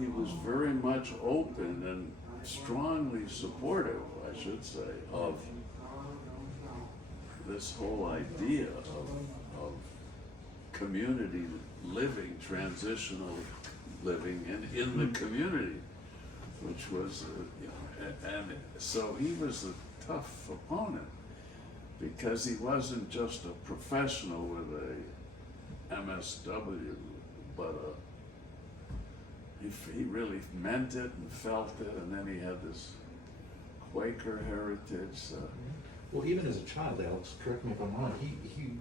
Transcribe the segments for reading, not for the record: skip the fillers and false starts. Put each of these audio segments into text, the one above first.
he was very much open and strongly supportive, I should say, of this whole idea of community living, transitional living in the community, which was, and so he was a tough opponent because he wasn't just a professional with a MSW, but he really meant it and felt it, and then he had this Quaker heritage. Well, even as a child, Alex, correct me if I'm wrong, he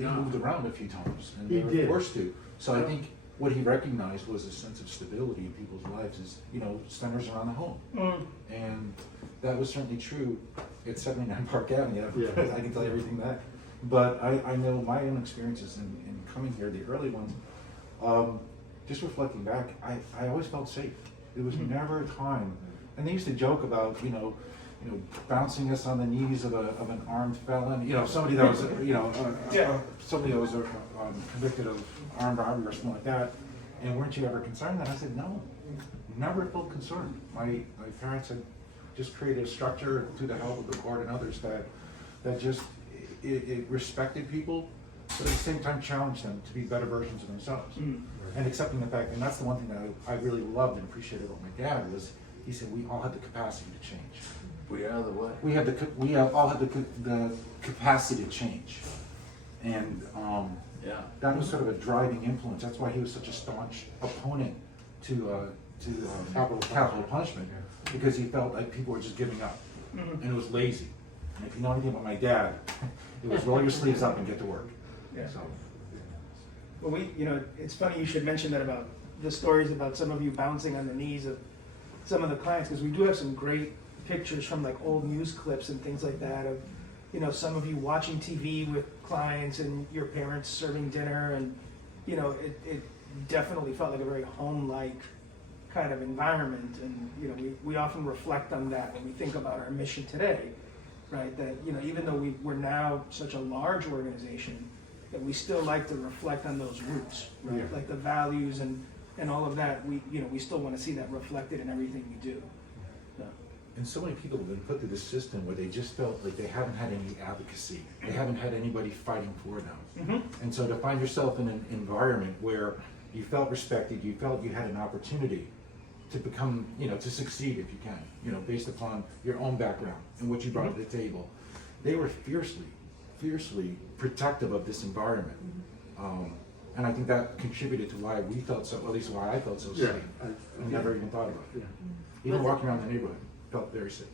Yeah. moved around a few times, and He they were did. forced to. So I think what he recognized was a sense of stability in people's lives is, centers around the home. And that was certainly true at 79 Park Avenue. Yeah. I can tell you everything back. But I know my own experiences in coming here, the early ones, just reflecting back, I always felt safe. There was never a time, and they used to joke about, bouncing us on the knees of an armed felon, somebody that was, somebody that was convicted of armed robbery or something like that. And weren't you ever concerned? And I said, no, never felt concerned. My parents had just created a structure through the help of the court and others that just it respected people, but at the same time challenged them to be better versions of themselves. And accepting the fact, and that's the one thing that I really loved and appreciated about my dad was he said we all had the capacity to change. We are the what? We all have the capacity to change, and Yeah. that was sort of a driving influence. That's why he was such a staunch opponent to capital punishment, because he felt like people were just giving up, and it was lazy. And if you know anything about my dad, it was roll your sleeves up and get to work. Yeah. So, Well, it's funny you should mention that about the stories about some of you bouncing on the knees of some of the clients, because we do have some great pictures from like old news clips and things like that of, some of you watching TV with clients and your parents serving dinner, and, it definitely felt like a very home-like kind of environment. And, we often reflect on that when we think about our mission today, right? That, even though we're now such a large organization, that we still like to reflect on those roots, right? Yeah. Like the values and all of that, we still want to see that reflected in everything we do. So, and so many people have been put through the system where they just felt like they haven't had any advocacy. They haven't had anybody fighting for them. And so to find yourself in an environment where you felt respected, you felt you had an opportunity to become, to succeed if you can, based upon your own background and what you brought to the table. They were fiercely protective of this environment. And I think that contributed to why we felt so, at least why I felt so safe. I never even thought about it. Yeah. Even walking around the neighborhood, felt very safe.